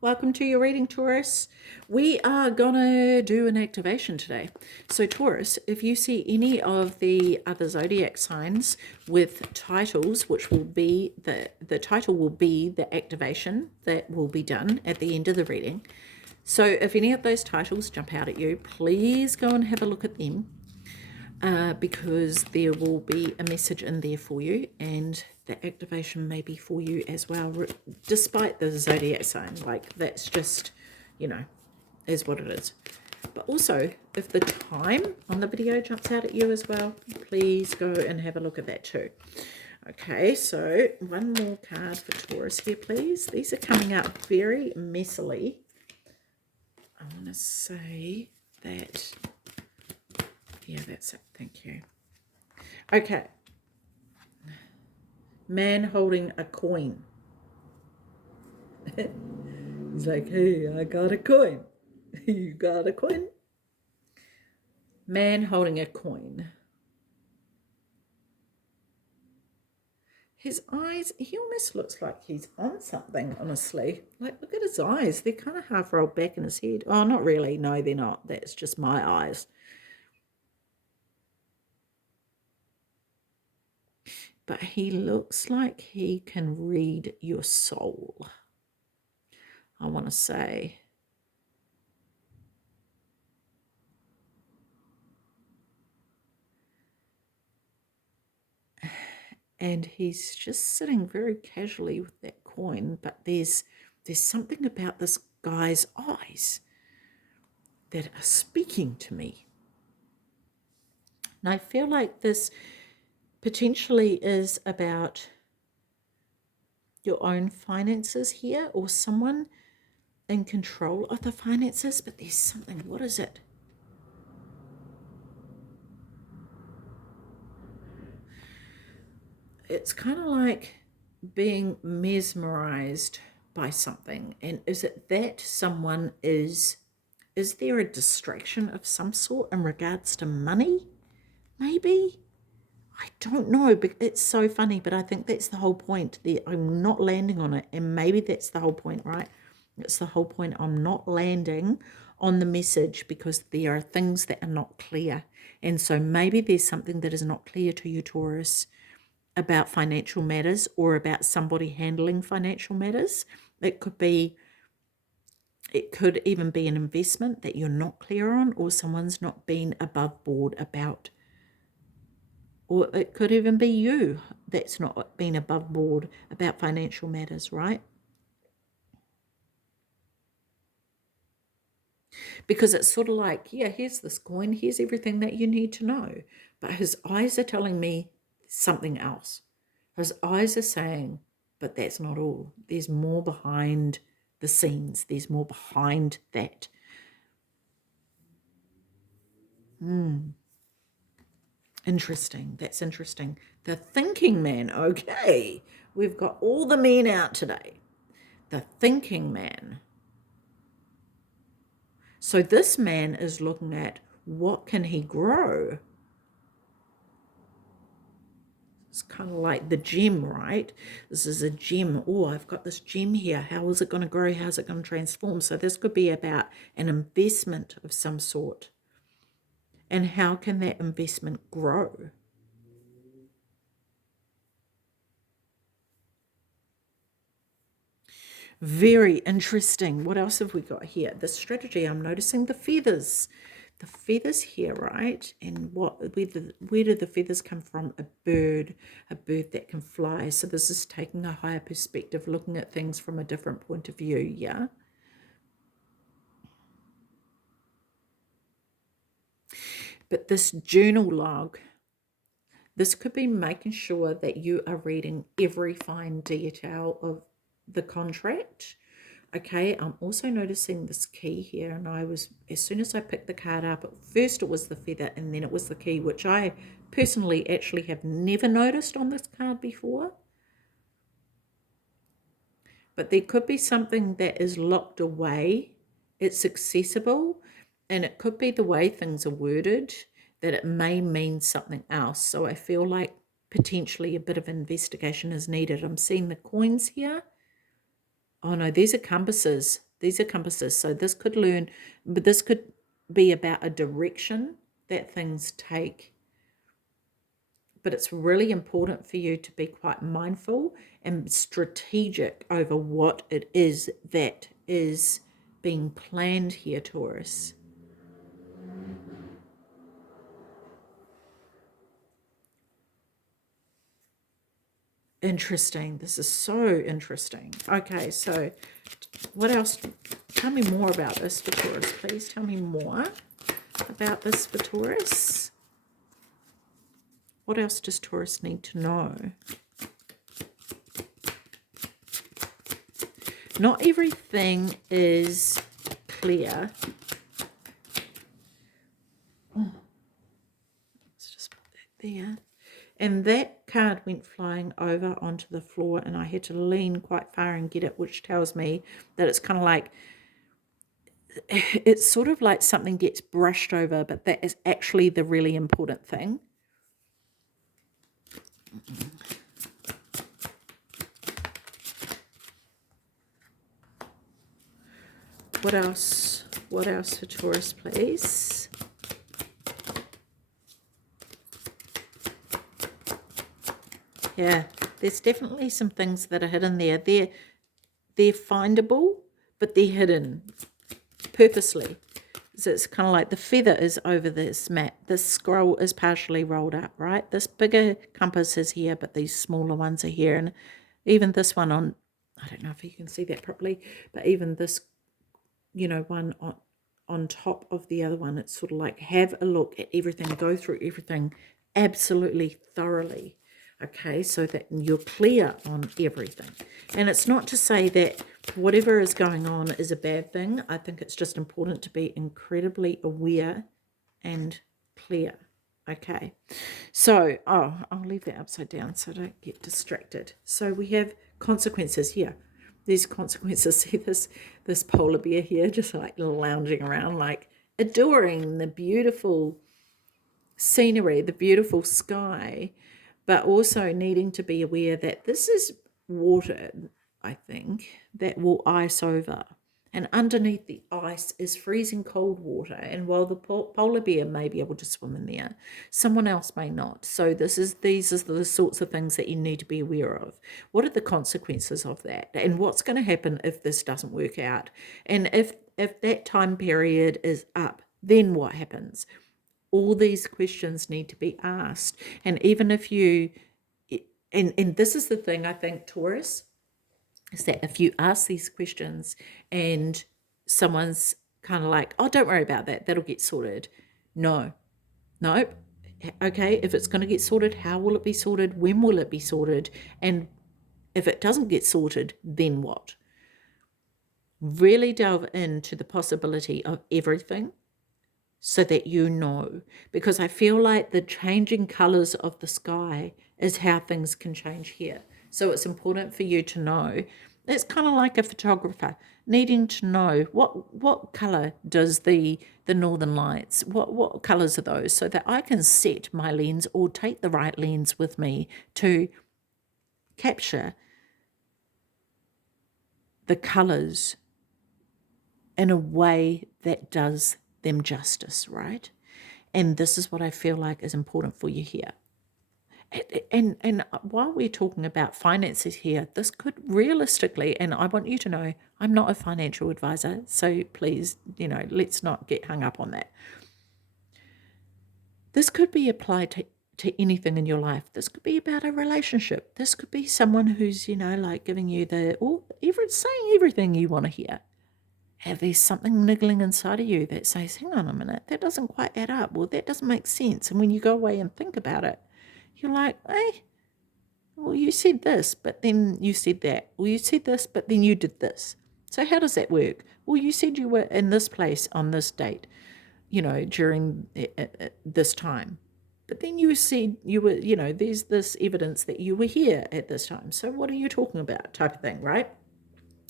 Welcome to your reading, Taurus. We are gonna do an activation today. So Taurus, if you see any of the other zodiac signs with titles, which will be the title will be the activation that will be done at the end of the reading. So if any of those titles jump out at you, please go and have a look at them. Because there will be a message in there for you, and the activation may be for you as well, despite the zodiac sign. Like, that's just, is what it is. But also, if the time on the video jumps out at you as well, please go and have a look at that too. Okay, so one more card for Taurus here, please. These are coming out very messily. I want to say that... yeah, that's it. Thank you. Okay. Man holding a coin. He's like, hey, I got a coin. You got a coin? Man holding a coin. His eyes, he almost looks like he's on something, honestly. Like, look at his eyes. They're kind of half rolled back in his head. Oh, not really. No, they're not. That's just my eyes. But he looks like he can read your soul, I want to say. And he's just sitting very casually with that coin, but there's something about this guy's eyes that are speaking to me. And I feel like this potentially is about your own finances here, or someone in control of the finances, but there's something. What is it? It's kind of like being mesmerized by something. And is it that someone is there a distraction of some sort in regards to money? Maybe? I don't know, but it's so funny, but I think that's the whole point. I'm not landing on it, and maybe that's the whole point, right? It's the whole point. I'm not landing on the message because there are things that are not clear. And so maybe there's something that is not clear to you, Taurus, about financial matters, or about somebody handling financial matters. It could even be an investment that you're not clear on, or someone's not been above board about. Or it could even be you that's not been above board about financial matters, right? Because it's sort of like, yeah, here's this coin, here's everything that you need to know. But his eyes are telling me something else. His eyes are saying, but that's not all. There's more behind the scenes. There's more behind that. Interesting. That's interesting. The thinking man. Okay. We've got all the men out today. The thinking man. So this man is looking at, what can he grow? It's kind of like the gem, right? This is a gem. Oh, I've got this gem here. How is it going to grow? How's it going to transform? So this could be about an investment of some sort. And how can that investment grow? Very interesting. What else have we got here? The strategy, I'm noticing the feathers. The feathers here, right? And where do the feathers come from? A bird that can fly. So this is taking a higher perspective, looking at things from a different point of view, yeah? But this journal log, this could be making sure that you are reading every fine detail of the contract. Okay, I'm also noticing this key here, and as soon as I picked the card up, at first it was the feather and then it was the key, which I personally actually have never noticed on this card before. But there could be something that is locked away. It's accessible, and it could be the way things are worded, that it may mean something else. So I feel like potentially a bit of investigation is needed. I'm seeing the coins here. Oh no, these are compasses. These are compasses. So this could learn, but this could be about a direction that things take. But it's really important for you to be quite mindful and strategic over what it is that is being planned here, Taurus. Interesting. This is so interesting. Okay, so what else? Tell me more about this for Taurus, please. Tell me more about this for Taurus. What else does Taurus need to know? Not everything is clear. Oh, let's just put that there. And that card went flying over onto the floor, and I had to lean quite far and get it, which tells me that it's kind of like, it's sort of like something gets brushed over, but that is actually the really important thing. What else? What else for Taurus, please? Yeah, there's definitely some things that are hidden there. They're findable, but they're hidden purposely. So it's kind of like the feather is over this mat. This scroll is partially rolled up, right? This bigger compass is here, but these smaller ones are here. And even this one on, I don't know if you can see that properly, but even this, one on top of the other one, it's sort of like have a look at everything, go through everything absolutely thoroughly. Okay, so that you're clear on everything. And it's not to say that whatever is going on is a bad thing. I think it's just important to be incredibly aware and clear. Okay, so, I'll leave that upside down so I don't get distracted. So we have consequences here. These consequences, see this polar bear here just like lounging around, like adoring the beautiful scenery, the beautiful sky, but also needing to be aware that this is water, I think, that will ice over. And underneath the ice is freezing cold water. And while the polar bear may be able to swim in there, someone else may not. So these are the sorts of things that you need to be aware of. What are the consequences of that? And what's going to happen if this doesn't work out? And if that time period is up, then what happens? All these questions need to be asked. And even if you, and this is the thing, I think, Taurus, is that if you ask these questions and someone's kind of like, oh, don't worry about that, that'll get sorted. No. Okay, if it's going to get sorted, how will it be sorted? When will it be sorted? And if it doesn't get sorted, then what? Really delve into the possibility of everything so that you know, because I feel like the changing colors of the sky is how things can change here. So it's important for you to know. It's kind of like a photographer needing to know what color does the northern lights, what colors are those, so that I can set my lens or take the right lens with me to capture the colors in a way that does them justice, right? And this is what I feel like is important for you here. And while we're talking about finances here, this could realistically, and I want you to know, I'm not a financial advisor, so please, let's not get hung up on that. This could be applied to anything in your life. This could be about a relationship. This could be someone who's, like giving you saying everything you want to hear. Have there's something niggling inside of you that says, hang on a minute, that doesn't quite add up. Well, that doesn't make sense. And when you go away and think about it, you're like, hey, well, you said this, but then you said that. Well, you said this, but then you did this. So how does that work? Well, you said you were in this place on this date, during this time. But then you said you were, there's this evidence that you were here at this time. So what are you talking about, type of thing, right?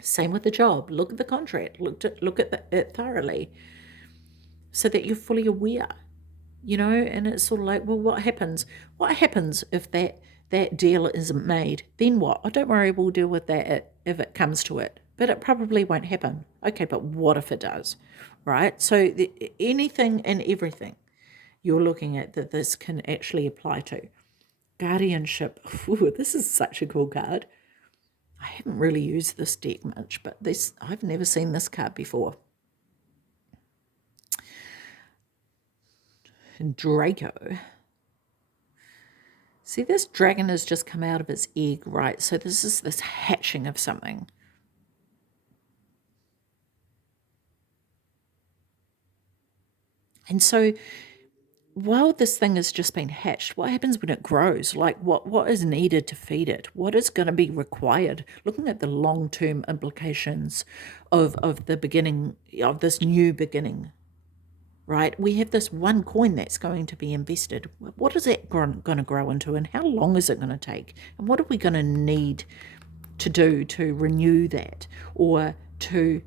Same with the job. Look at the contract. Look at it thoroughly so that you're fully aware, and it's sort of like, well, what happens? What happens if that deal isn't made? Then what? Oh, don't worry, we'll deal with that if it comes to it. but it probably won't happen. Okay, but what if it does, right? So anything and everything you're looking at that this can actually apply to. Guardianship. Ooh, this is such a cool card. I haven't really used this deck much, but I've never seen this card before. Draco. See, this dragon has just come out of its egg, right? So this is this hatching of something. And so while this thing has just been hatched, what happens when it grows? Like what is needed to feed it? What is going to be required? Looking at the long-term implications of the beginning, of this new beginning, right? We have this one coin that's going to be invested. What is that going to grow into, and how long is it going to take? And what are we going to need to do to renew that, or to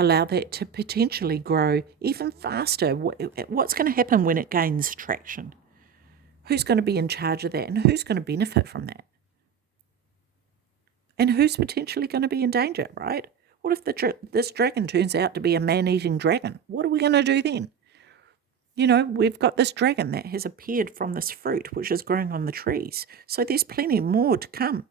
allow that to potentially grow even faster? What's going to happen when it gains traction? Who's going to be in charge of that, and who's going to benefit from that? And who's potentially going to be in danger, right? What if this dragon turns out to be a man-eating dragon? What are we going to do then? You know, we've got this dragon that has appeared from this fruit, which is growing on the trees. So there's plenty more to come.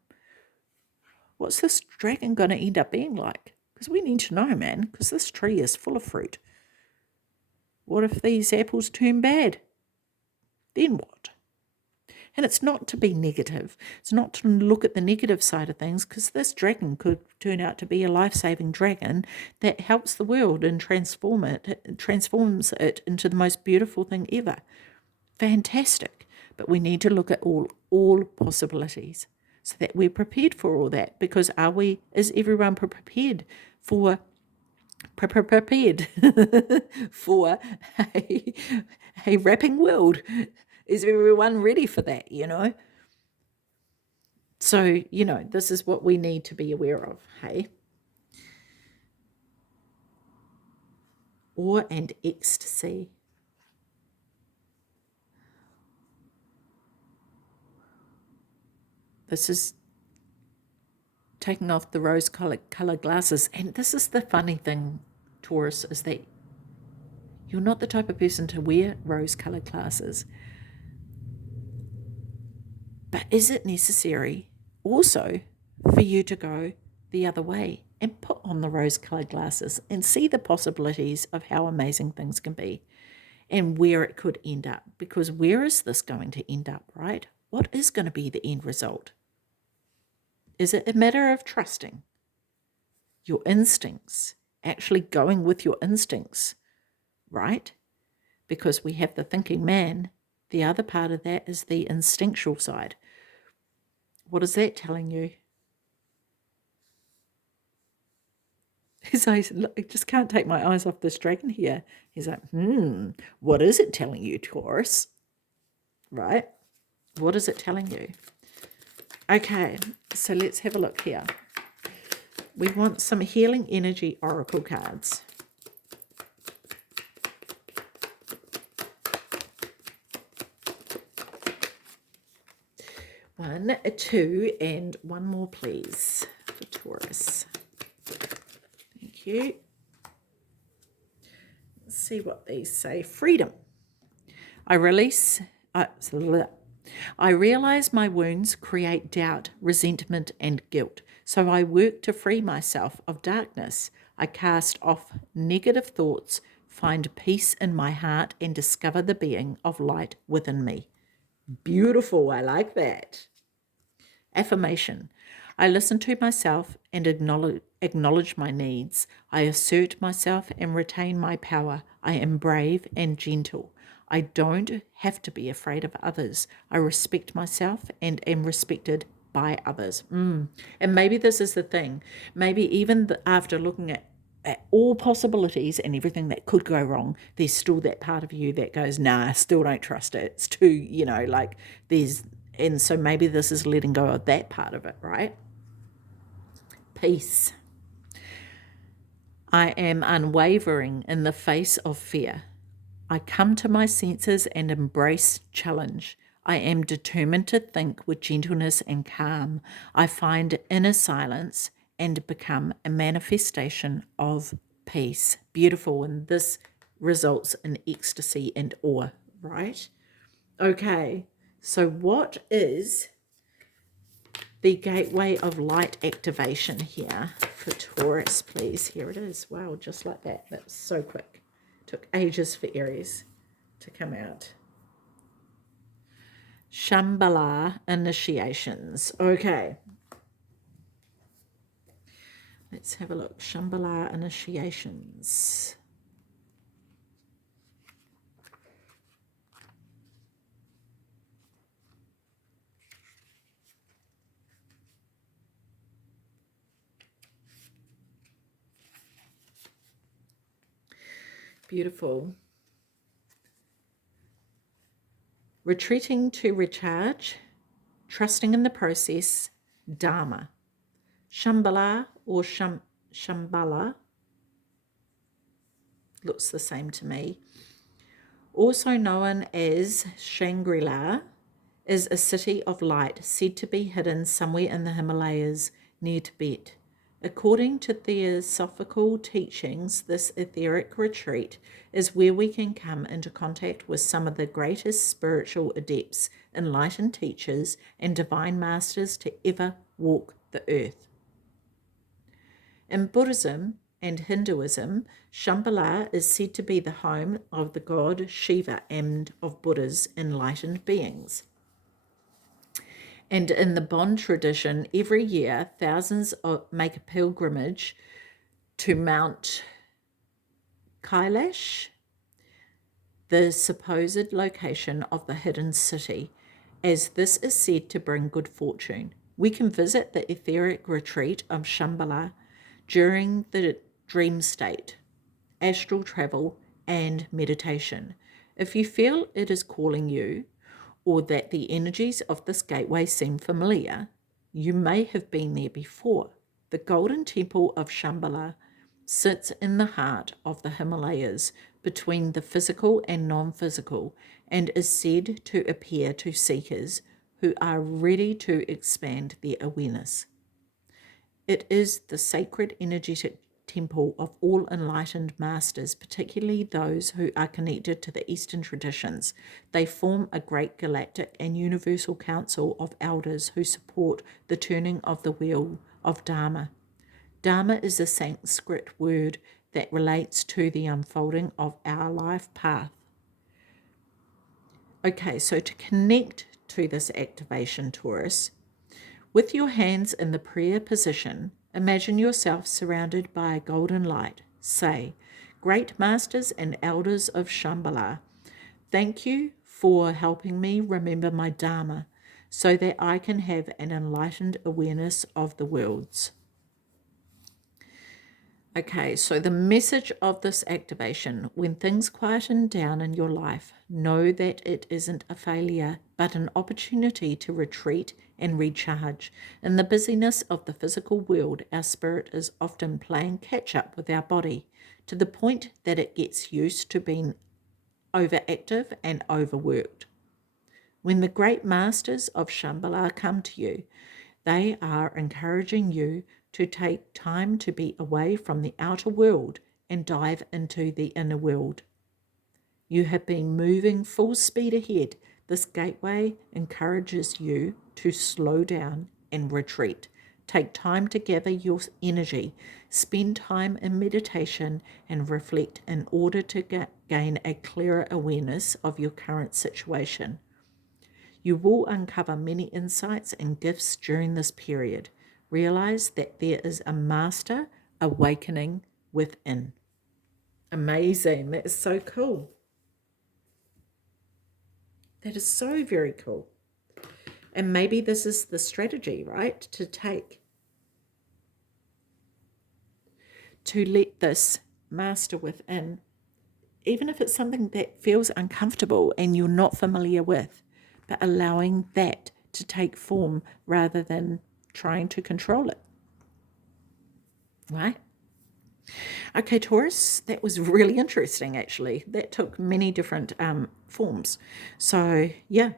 What's this dragon going to end up being like? Because we need to know, man, because this tree is full of fruit. What if these apples turn bad? Then what? And it's not to be negative. It's not to look at the negative side of things, because this dragon could turn out to be a life-saving dragon that helps the world and transforms it into the most beautiful thing ever. Fantastic. But we need to look at all possibilities so that we're prepared for all that. Because is everyone prepared for for a wrapping world? Is everyone ready for that, you know? So, you know, this is what we need to be aware of, hey? Awe and ecstasy. This is taking off the rose-colored glasses. And this is the funny thing, Taurus, is that you're not the type of person to wear rose-colored glasses. But is it necessary also for you to go the other way and put on the rose-colored glasses and see the possibilities of how amazing things can be and where it could end up? Because where is this going to end up, right? What is going to be the end result? Is it a matter of trusting your instincts, actually going with your instincts, right? Because we have the thinking man. The other part of that is the instinctual side. What is that telling you? I just can't take my eyes off this dragon here. He's like, what is it telling you, Taurus? Right? What is it telling you? Okay, so let's have a look here. We want some healing energy oracle cards. 1, 2, and 1 more, please, for Taurus. Thank you. Let's see what these say. Freedom. I realize my wounds create doubt, resentment, and guilt. So I work to free myself of darkness. I cast off negative thoughts, find peace in my heart, and discover the being of light within me. Beautiful. I like that. Affirmation. I listen to myself and acknowledge my needs. I assert myself and retain my power. I am brave and gentle. I don't have to be afraid of others. I respect myself and am respected by others. And maybe this is the thing. Maybe even after looking at all possibilities and everything that could go wrong, there's still that part of you that goes, nah, still don't trust it. It's too, and so maybe this is letting go of that part of it, right? Peace. I am unwavering in the face of fear. I come to my senses and embrace challenge. I am determined to think with gentleness and calm. I find inner silence and become a manifestation of peace. Beautiful. And this results in ecstasy and awe, right? Okay. So what is the gateway of light activation here for Taurus, please? Here it is. Wow, just like that. That was so quick. Took ages for Aries to come out. Shambhala initiations. Okay. Let's have a look. Shambhala initiations. Beautiful. Retreating to recharge, trusting in the process, Dharma. Shambhala or Shambhala looks the same to me. Also known as Shangri-La, is a city of light said to be hidden somewhere in the Himalayas near Tibet. According to theosophical teachings, this etheric retreat is where we can come into contact with some of the greatest spiritual adepts, enlightened teachers, and divine masters to ever walk the earth. In Buddhism and Hinduism, Shambhala is said to be the home of the god Shiva and of Buddha's enlightened beings. And in the Bond tradition, every year, thousands make a pilgrimage to Mount Kailash, the supposed location of the hidden city, as this is said to bring good fortune. We can visit the etheric retreat of Shambhala during the dream state, astral travel, and meditation. If you feel it is calling you, or that the energies of this gateway seem familiar, you may have been there before. The Golden Temple of Shambhala sits in the heart of the Himalayas between the physical and non-physical, and is said to appear to seekers who are ready to expand their awareness. It is the sacred energetic temple of all enlightened masters, particularly those who are connected to the Eastern traditions. They form a great galactic and universal council of elders who support the turning of the wheel of Dharma. Dharma is a Sanskrit word that relates to the unfolding of our life path. Okay, so to connect to this activation, Taurus, with your hands in the prayer position, imagine yourself surrounded by a golden light. Say, Great Masters and Elders of Shambhala, thank you for helping me remember my Dharma so that I can have an enlightened awareness of the worlds. Okay, so the message of this activation: when things quieten down in your life, know that it isn't a failure, but an opportunity to retreat and recharge. In the busyness of the physical world, our spirit is often playing catch up with our body to the point that it gets used to being overactive and overworked. When the great masters of Shambhala come to you, they are encouraging you to take time to be away from the outer world and dive into the inner world. You have been moving full speed ahead. This gateway encourages you to slow down and retreat. Take time to gather your energy. Spend time in meditation and reflect in order to gain a clearer awareness of your current situation. You will uncover many insights and gifts during this period. Realize that there is a master awakening within. Amazing. That is so cool. That is so very cool. And maybe this is the strategy, right? To take, to let this master within, even if it's something that feels uncomfortable and you're not familiar with, but allowing that to take form rather than trying to control it. Right? Okay, Taurus, that was really interesting, actually. That took many different forms. So, yeah,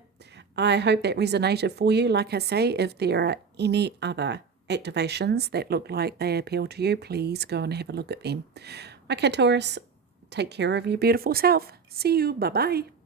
I hope that resonated for you. Like I say, if there are any other activations that look like they appeal to you, please go and have a look at them. Okay, Taurus, take care of your beautiful self. See you. Bye-bye.